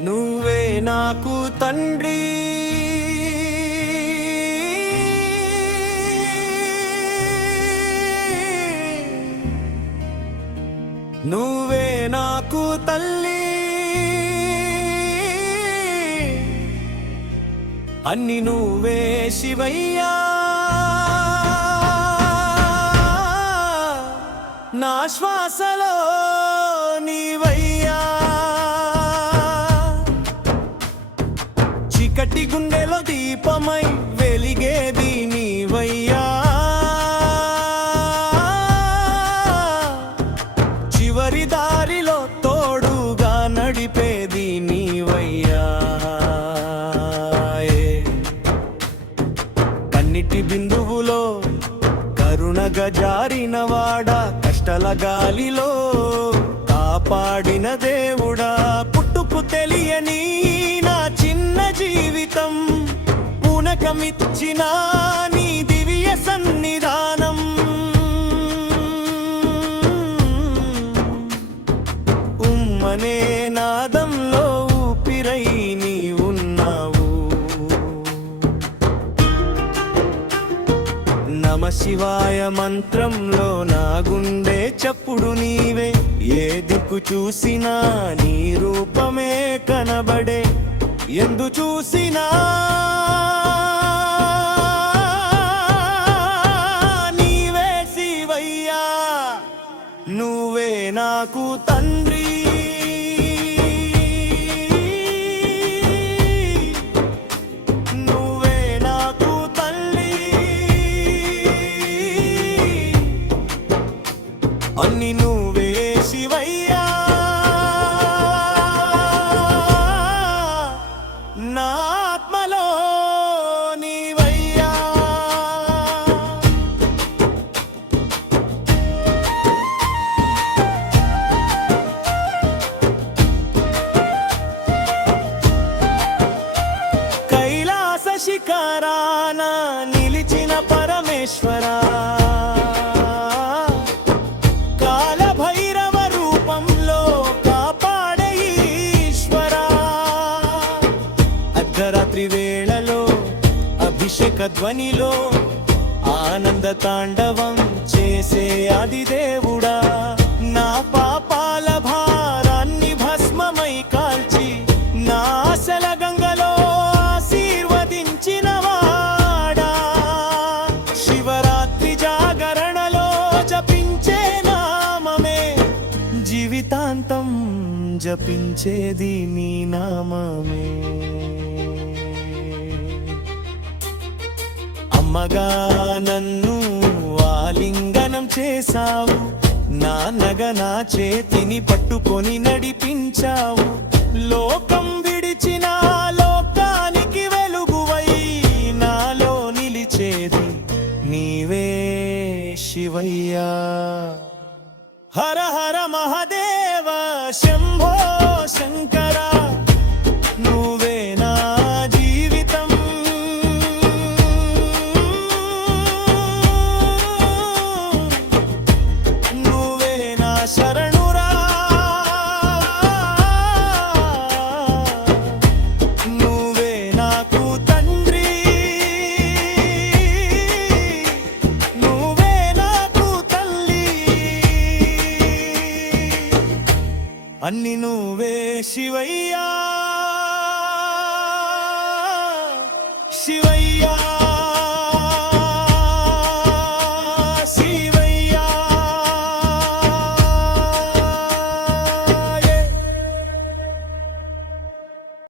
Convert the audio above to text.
నువ్వే నాకు తండ్రి. నువ్వే నాకు తల్లి. అన్ని నువ్వే శివయ్యా. నా శ్వాసలో నీవయ్యా. చీకటి గుండెలో దీపమై వెలిగేది నీవయ్యా. చివరి దారిలో తోడుగా నడిపేది నీవయ్యా. కన్నిటి బిందువులో కరుణగా జారినవాడ కష్టల గాలిలో కాపాడిన దేవుడా. పునకమిచ్చిన నీ దివ్య సన్నిధానం. ఉమ్మనే నాదంలో ఊపిరై నీ ఉన్నావు నమ శివాయ మంత్రంలో నా గుండె చప్పుడు నీవే. ఏ దిక్కు చూసినా నీ రూపమే కనబడే. ఎందు చూసినా శిఖరాన నిలిచిన పరమేశ్వరా. కాలభైరవ రూపంలో కాపాడే ఈశ్వరా. అర్ధరాత్రి వేళలో అభిషేక ధ్వనిలో ఆనంద తాండవం చేసే ఆది జీవితాంతం జపించేది నీ నామమే. అమ్మగా నన్ను ఆలింగనం చేశావు నాన్నగా నా చేతిని పట్టుకొని నడిపించావు. లోకం విడిచిన లోకానికి వెలుగువై నాలో నిలిచేది నీవే శివయ్యా. హర హర మహాదేవ్ అన్ని నువ్వే శివయ్యా. శివయ్యా.